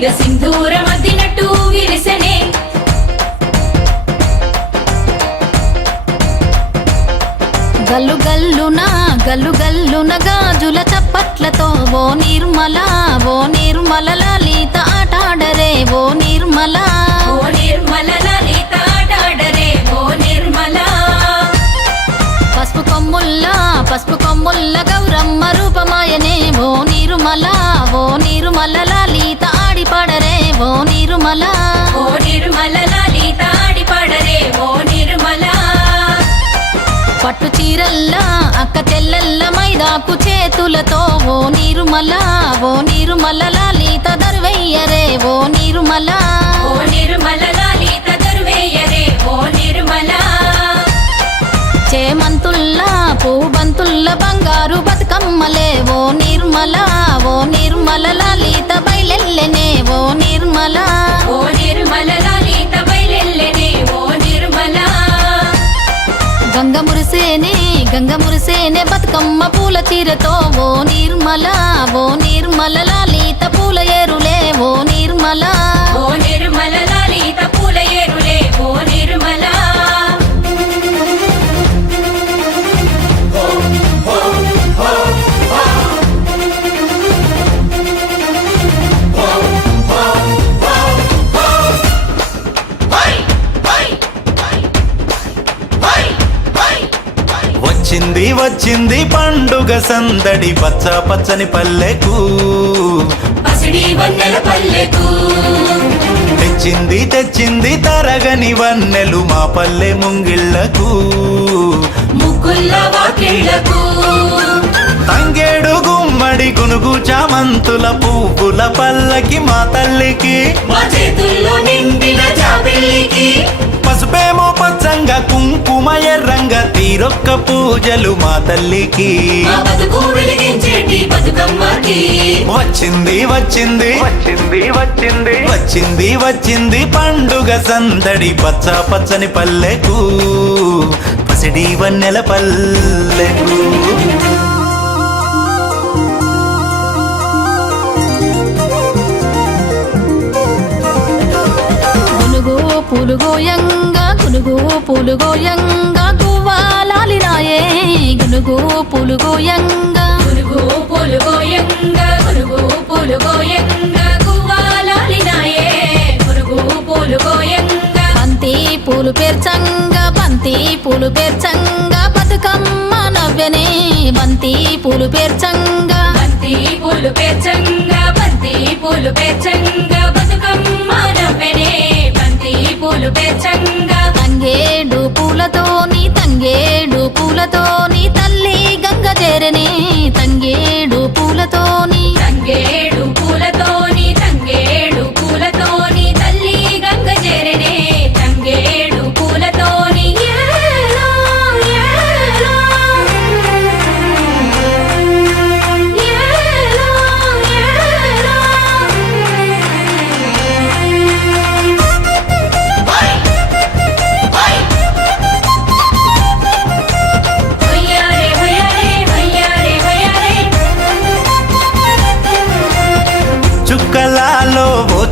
మీద సింధూరం అద్దినట్టు విరిసెనే గల్లు గల్లున గల్లు గల్లున గాజుల చప్పట్లతో ఓ నిర్మల లలిత ఆటాడరే ఓ నిర్మల లలిత ఆటాడరే ఓ నిర్మల పసుపు కొమ్ముల్ల గౌరమ్మ రూపమాయనే ఓ నిర్మల లలిత ఆడిపాడరే ఓ నిర్మల లలిత ఆడిపాడరే ఓ నిర్మల పట్టు చీరల్లా అక్క చెల్లెల్ల మైదాకు చేతులతో ఓ నిర్మల లలిత దర్వెయ్యరే ఓ నిర్మల లలిత దర్వెయ్యరే ఓ నిర్మల చేమంతుల్లా పూబంతుల్ల బంగారు బతుకమ్మలే ఓ నిర్మల లలిత బయలెల్లెనే ఓ నిర్మల లలిత బయలెల్లెనే ఓ నిర్మల గంగ మురిసేనే బతుకమ్మ పూల చీరతో ఓ నిర్మల లలిత పూల ఏరులే ఓ నిర్మల లలిత పూల ఏరులే ఓ నిర్మల వచ్చింది పండుగ సందడి పచ్చ పచ్చని పల్లెకు పసిడి వన్నెల పల్లెకు తెచ్చింది తరగని వన్నెలు మా పల్లె ముంగిళ్లకు ముగ్గుల్ల వాకిళ్లకు తంగేడు గుమ్మడి గునుగు చామంతుల పువ్వుల పల్లకి మా తల్లికి మా చేతుల్లో నిండిన జాబిల్లికి పసుపేమో పచ్చంగా కుంకుమ ఎర్రంగా తీరొక్క పూజలు మా తల్లికి బతుకు వెలిగించేటి బతుకమ్మకి వచ్చింది పండుగ సందడి పచ్చ పచ్చని పల్లెకు పసిడి వన్నెల పల్లెకు పూలుగోయంగా గువ్వాలాలినాయే గునుగు పూలుగోయంగా బంతి పూలు పేర్చంగా బతుకమ్మ నవ్వెనే బంతి పూలు పేర్చంగా బతుకమ్మ నవ్వెనే బంతి పూలు పేర్చంగా తంగేడు పూలతోని తల్లి గంగ చేరనే తంగేడు పూలతోని తల్లి గంగ చేరనే తంగేడు పూలతోని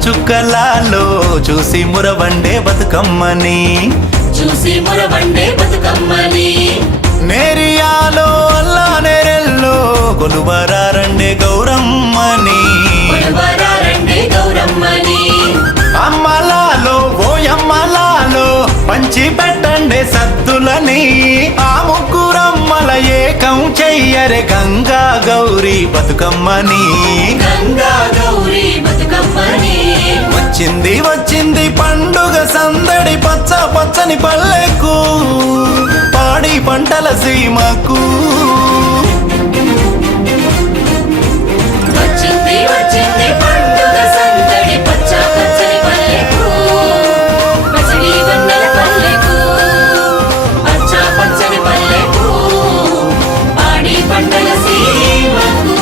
చుక్కలాలో చూసి మురవండే బతుకమ్మని నేరియాలో అల్లా నేరెల్లో కొలువరారండే గౌరమ్మని అమ్మలాలో ఓయమ్మలాలో పంచి పెట్టండే సద్దులని ఆ ముగ్గురమ్మల ఏకం చెయ్యరే గంగా గౌరీ బతుకమ్మని వచ్చింది పండుగ సందడి పచ్చ పచ్చని పల్లెకు పాడి పంటల సీమకు వచ్చింది పండుగ సందడి పచ్చ పచ్చని పల్లెకు పసిడి వన్నెల పల్లెకు పచ్చ పచ్చని పల్లెకు పాడి పంటల సీమకు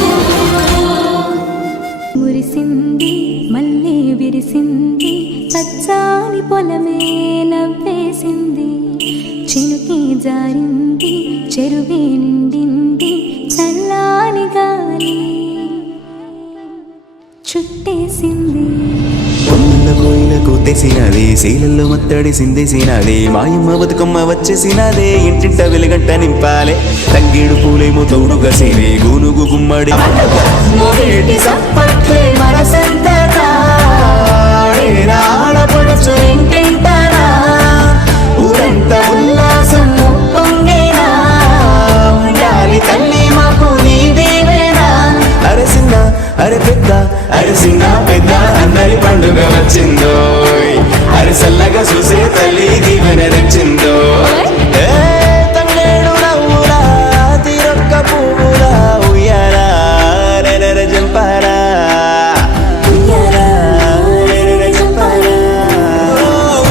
మురిసింది మల్లె విరిసింది పచ్చాని పొలమే నవ్వేసింది చినుకి జారింది చెరువే నిండింది చల్లాని గాలి చుట్టేసింది. తరగనిలకు తెసినదే శీలల్లో మత్తడి సిందేసినదే మాయమ్మ బతుకమ్మ వచ్చేసినదే ఇంటింట వెలుగంట నింపాలే తంగేడు పూలేమో తోడుగా సేవే గూనుగు గుమ్మడి మొదటి సప్పట్లే మనసంతటా ఆడపడుచు ఇంటింటరా ఊరంత ఉల్లాసం పొంగేనా ఉండాలి తల్లి మాకు నీదేవేనా అరసిన్న అరే పెద్ద అరసిన్న పెద్ద అందరి పండుగ వచ్చిందో అరసల్లగా చూసే తల్లి దీవెన తెచ్చిందో ఏ తంగేడు నవ్వులా తీరొక్క పువ్వులా ఉయ్యాలా రెరెర జంపారా ఉయ్యాలా రెరెర జంపారా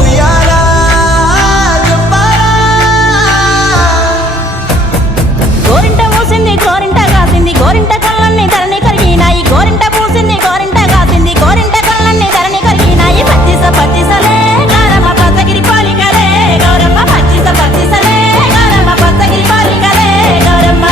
ఉయ్యాలా జంపారా గోరింట పూసింది గోరింట కాసింది గోరింట కళ్ళన్ని ధరణి కరిగినాయి గోరింట పూసింది గోరింట కాసింది గోరింట కళ్ళన్ని ధరణి కరిగినాయి పచ్చిసలే గౌరమ్మ పచ్చగిరి పాలికలే గౌరమ్మ పచ్చిసలే గౌరమ్మ పచ్చగిరి పాలికలే గౌరమ్మ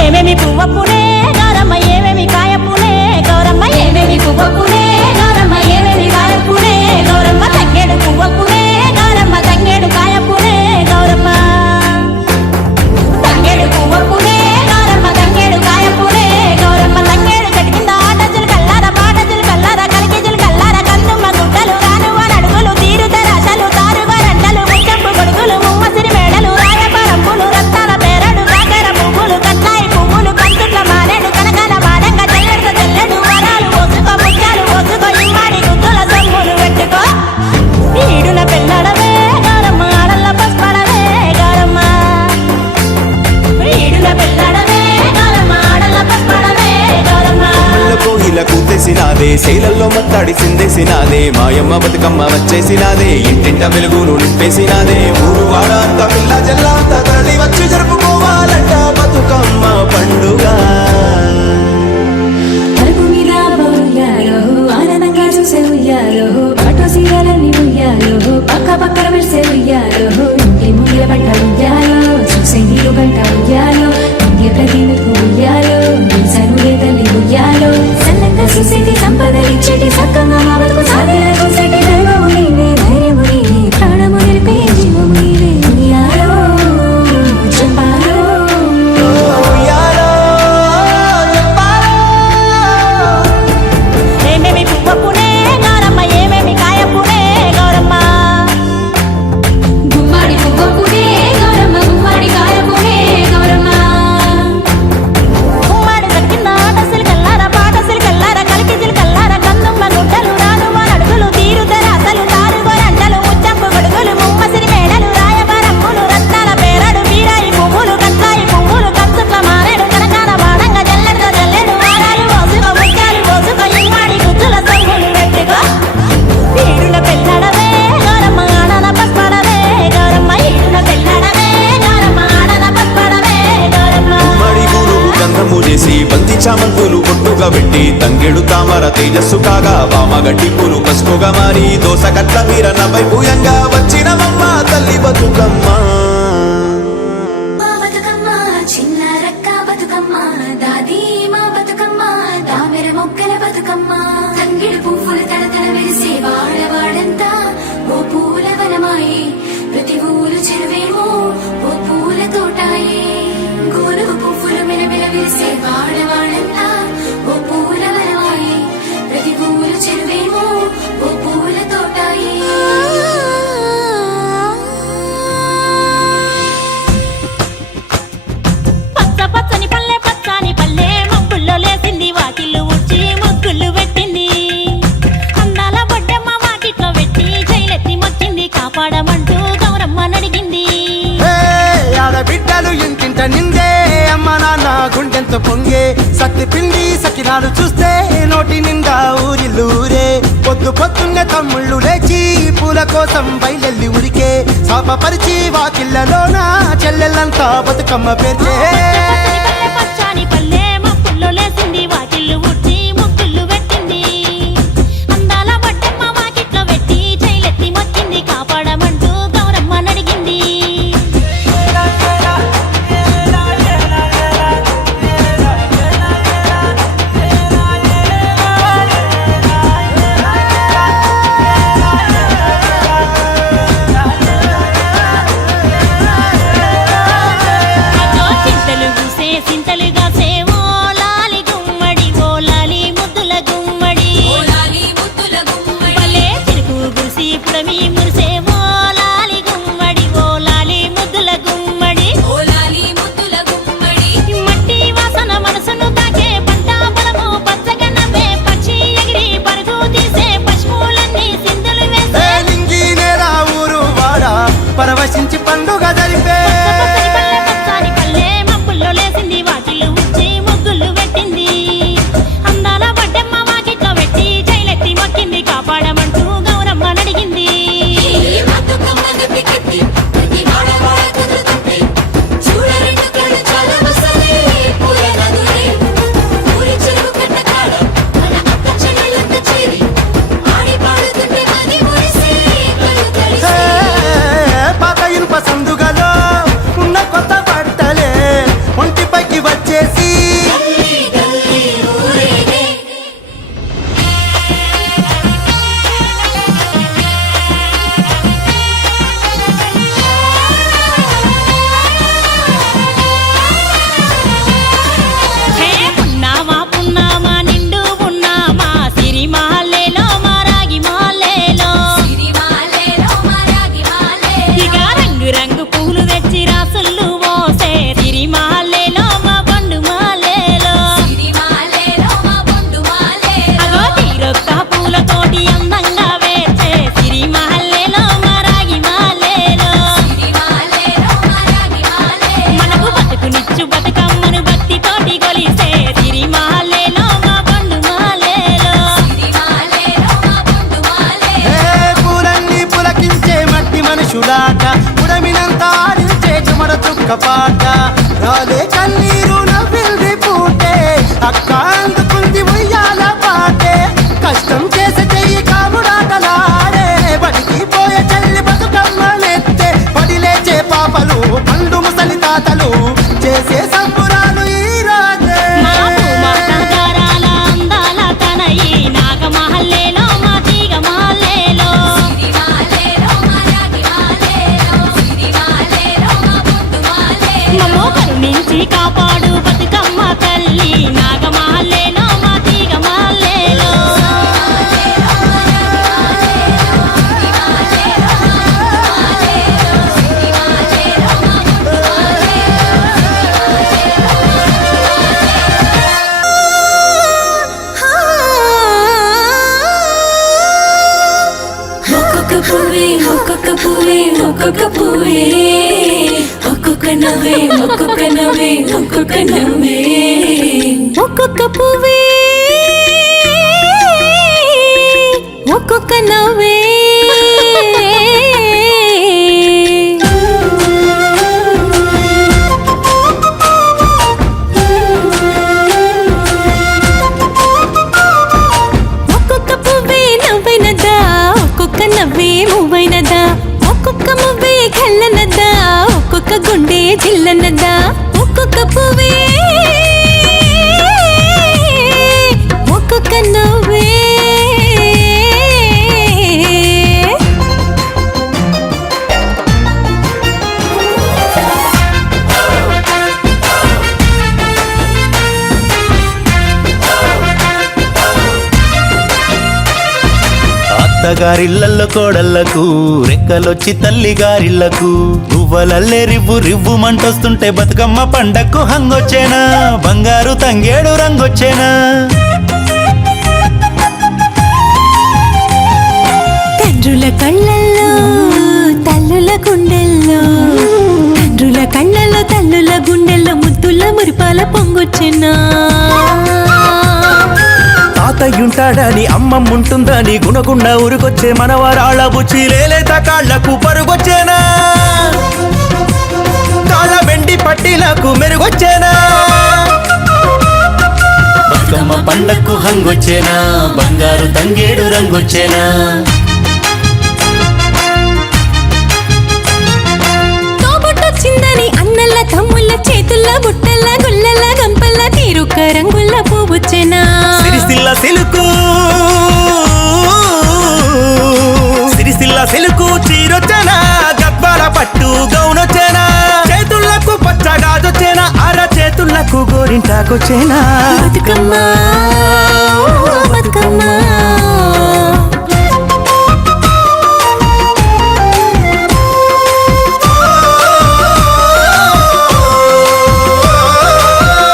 ఏమేమి పువ్వప్పునే గౌరమ్మ ఏమేమి కాయప్పునే గౌరమ్మ ఏమేమి పువ్వప్పునే గౌరమ్మ ఏమేమి కాయప్పునే గౌరమ్మ తంగేడు పువ్వప్పునే గౌరమ్మ తంగేడు కాయప్పునే గౌరమ్మ తంగేడు పువ్వప్పునే గౌరమ్మ తంగేడు కాయప్పునే గౌరమ్మ తంగేడు చెట్టు కింద ఆటజులు కల్లార పాటజులు కల్లార కలికిజులు కల్లార కందుమ్మ గుడ్డలు రానువ నడుగులు తీరుతర అసలు తారుగా రంటలు ముచ్చంపు గొడుగులు ముమ్మసిరి మేడలు రాయపరంపులు రత్తాల పేరడు కాకర పువ్వులు కట్లాయి పువ్వులు కంచుట్ల మానేడు కనకాల మాడంగా జల్లెడు వరాలు పోసుకో ముత్యాలు పోసుకో ఇమ్మాడి గుద్దుల సొమ్ములు పెట్టుకో ఈడున పెళ్ళడవే గౌరమ్మ ఆడల్ల పసుపడవే గౌరమ్మ ఈడున పెళ్ళడవే గౌరమ్మ ఆడల్ల పసుపడవే గౌరమ్మ కోయిలకు తెసినాదే శైలల్లో మత్తాడి సిందేసినాదే మాయమ్మ బతుకమ్మ వచ్చేసినాదే ఇంటింట వెలుగును నింపేసినాదే ఊరు వాడ అంత పిల్ల జల్ల అంత తరలి వచ్చి జరుపుకోవాలంట బతుకమ్మ పండుగ అరుగు మీద ఉయ్యాలో ఆనందంగా చూసే ఉయ్యాలో పట్టు సీరలన్నీ ఉయ్యాలో పక్క పక్కన మెరిసే ఉయ్యాలో ఇంటి ముంగిల పట్ట ఉయ్యాలో చూసే నీరు గంట ఉయ్యాలో ఇంటి ప్రతి మెతుకు ఉయ్యాలో సనులే తల్లి ఉయ్యాలో సన్నంగా చూసేటి సంపదలిచ్చేటి సక్కంగా మా బతుకు సాధన చూసేటి దైవము నీవే ధైర్యము నీవే ప్రాణము నిలిపే జీవము నీవే ఉయ్యాలో చెప్పాలో ఉయ్యాలో చెప్పాలో. ఏమేమి పువ్వప్పునే గౌరమ్మ ఏమేమి కాయప్పునే గౌరమ్మ గుమ్మడి పువ్వప్పునే గౌరమ్మ గుమ్మడి కాయప్పునే గౌరమ్మ ఉమ్మాడి దక్కిన ఆటసిలు కల్లార పాటసిలు కల్లార కలికిజిలు కల్లార కందుమ్మ గుడ్డలు రానువ నడుగులు తీరుతర అసలు తారుగో రంటలు ముచ్చంపు గొడుగులు ముమ్మసిరి మేడలు రాయబారప్పులు రత్నాల పేరడు బీరాయి పువ్వులు కట్లాయి పువ్వులు కంచుట్ల మారేడు కనకాల మాడంగా జల్లెడు వారాలు పోసుకో ముత్యాలు పోసుకో ఇమ్మాడి గుద్దుల సొమ్ములు పెట్టుకో ఈడున పెళ్ళడవే గౌరమ్మ ఆడన పసుపడవే గౌరమ్మ ఈడున పెళ్ళడవే గౌరమ్మ ఆడన పసుపడవే గౌరమ్మ మడి గురువు గంధము చేసి బంతి చామంతులు పొట్టుగా పెట్టి తంగేడు తామర తేజస్సు కాగా వామగడ్డి పూలు పసుపుగా మారి దోస కట్ల వీర నపై భూయంగా వచ్చినవమ్మ తల్లి బతుకమ్మ మా బతుకమ్మ చిన్న రక్క బతుకమ్మ దాది మా బతుకమ్మ దామెర మొక్కల బతుకమ్మ తంగిడు పువ్వులు తడతడ వెలిసే వాడవాడంతా ఓ పూల వనమాయి ప్రతి ఊరు చెరువేమో ఓ పూల తోటాయి గోరుగు పువ్వులు మెలమెల విరిసే వాడవాడంతా ఓ పూల వనమాయి ప్రతి ఊరు చెరువేమో ఓ పూల తోటాయి పచ్చ పచ్చని పల్లె మబ్బుల్లో లేసింది వాకిళ్ళు ఊడ్చి ముగ్గులు పెట్టింది అందాల బొడ్డమ్మ వాకిట్లో పెట్టి జైలెత్తి మొచ్చింది కాపాడమంటూ గౌరమ్మ నడిగింది ఆడబిడ్డలు ఇంటింట నిందే అమ్మ నాన్న గుండెంత పొంగే సత్తి పిండి సకినాలు చూస్తే నోటి నిండా ఊరిల్లూరే పొద్దున్నే తమ్ముళ్ళు లేచి పూల కోసం బయలెల్లి ఉరికే శాపపరిచి వాకిళ్ళలోన చెల్లెళ్ళంతా బతుకమ్మ పేర్చే పచ్చని పల్లె మబ్బుల్లో లేసింది వాకిళ్ళు ఊడ్చి ముగ్గులు పెట్టింది అందాల బొడ్డమ్మ వాకిట్లో పెట్టి పూలతోటి అందంగా వేచే సిరి మహల్లేలో మరాగి మాలేలో మనకు బతుకునిచ్చు బతుకమ్మను భక్తితోటి కొలిసే సిరి మహల్లేలో మా పండు మాలేలో పూలన్నీ పులకించే మట్టి మనుషులాట ఉడమినంత ఆడించే చెమర చుక్క పాట రాలే కన్నీరు నవ్వింది పూటే అక్క అందుకుంది ఉయ్యాల పాటే కష్టం చేసే చెయ్యి కాముడాటలాడే బడికి పోయే చెల్లి బతుకమ్మనెత్తే పడి లేచే పాపలు పండు ముసలి తాతలు చేసే సంబురాలు ఈ రాజే మా భూమాతాగారాల అందాల తనయి నాగ మహల్లేలో మా తీగ మహల్లేలో మమ్మో కరుణించి కాపాడు బతుకమ్మ తల్లి నాగ మహల్లేలో మా తీగ మహల్లేలో ఒక్కొక్క పువ్వే ఒక్కొక్క పువ్వే ఒక్కొక్క పువ్వే ఒక్కొక్క నవ్వే ఒక్కొక్క నవ్వే ఒక్కొక్క నవ్వే ఒక్కొక్క పువ్వే ఒక్కొక్క నవ్వే ఒక్కొక్క పువ్వే నవ్వైనదా ఒక్కొక్క నవ్వే మువ్వైనదా ఒక్కొక్క మువ్వే కళ్ళనదా ఒక్కొక్క గుండె జిల్లనదా ఒక్కొక్క పువ్వే ఒక్కొక్క నవ్వే అత్తగారిళ్ళల్లో కోడళ్లకు రెక్కలొచ్చి తల్లిగారిళ్లకు పువ్వలల్లే రివ్వు రివ్వు మంటొస్తుంటే బతుకమ్మ పండక్కు హంగొచ్చేనా బంగారు తంగేడు రంగొచ్చేనా తండ్రుల కళ్ళల్లో తల్లుల గుండెల్లో తండ్రుల కళ్ళల్లో తల్లుల గుండెల్లో ముద్దుల మురిపాల పొంగొచ్చెనా తాతయ్యుంటాడని అమ్మమ్ముంటుందని గుణగుండ ఊరికొచ్చే మనవరాళ్ళ బుచ్చి లేలేత కాళ్లకు పరుగొచ్చేనా కాళ్ళ వెండి పట్టీలకు మెరుగొచ్చేనా బతుకమ్మ పండక్కు హంగొచ్చేనా బంగారు తంగేడు రంగొచ్చేనా తోబుట్టొచ్చిందని అన్నల్ల తమ్ముళ్ళ చేతుల్ల బుట్టల్ల గుల్లల్ల గంపల్ల తీరుక్క రంగుల్ల పువ్వొచ్చెనా సిరిసిల్ల సిలుకు సిరిసిల్ల సిలుకు చీరొచ్చేనా గద్వాల పట్టు గౌనొచ్చేనా చేతులకు పచ్చగాజొచ్చేనా అర చేతులకు గోరింటాకొచ్చేనా బతుకమ్మ బతుకమ్మ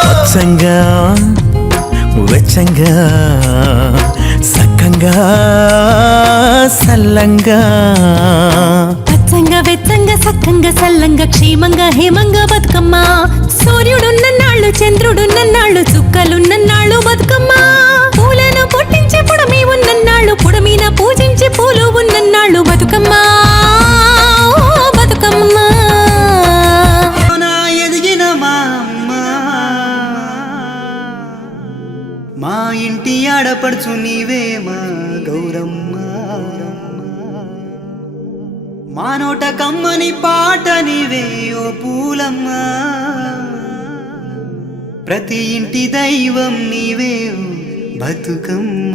వెచ్చంగా వెచ్చంగా సక్కంగా సల్లంగా పచ్చంగా వెచ్చంగా సక్కంగా సల్లంగా క్షేమంగా హేమంగా బతుకమ్మ సూర్యుడున్న నాళ్ళు చంద్రుడున్న నాళ్ళు చుక్కలున్న నాళ్ళు బతుకమ్మ పూలను పుట్టించి పుడమి ఉన్న నాళ్ళు పుడమిన పూజించి పూలు ఉన్న నాళ్ళు బతుకమ్మ బతుకమ్మ ఎదిగిన మా అమ్మ మా ఇంటి ఆడపడుచు నీవే మా గౌరమ్మ మా నోట కమ్మని పాట నీవే ఓ పూలమ్మ ప్రతి ఇంటి దైవం నీవే ఓ బతుకమ్మ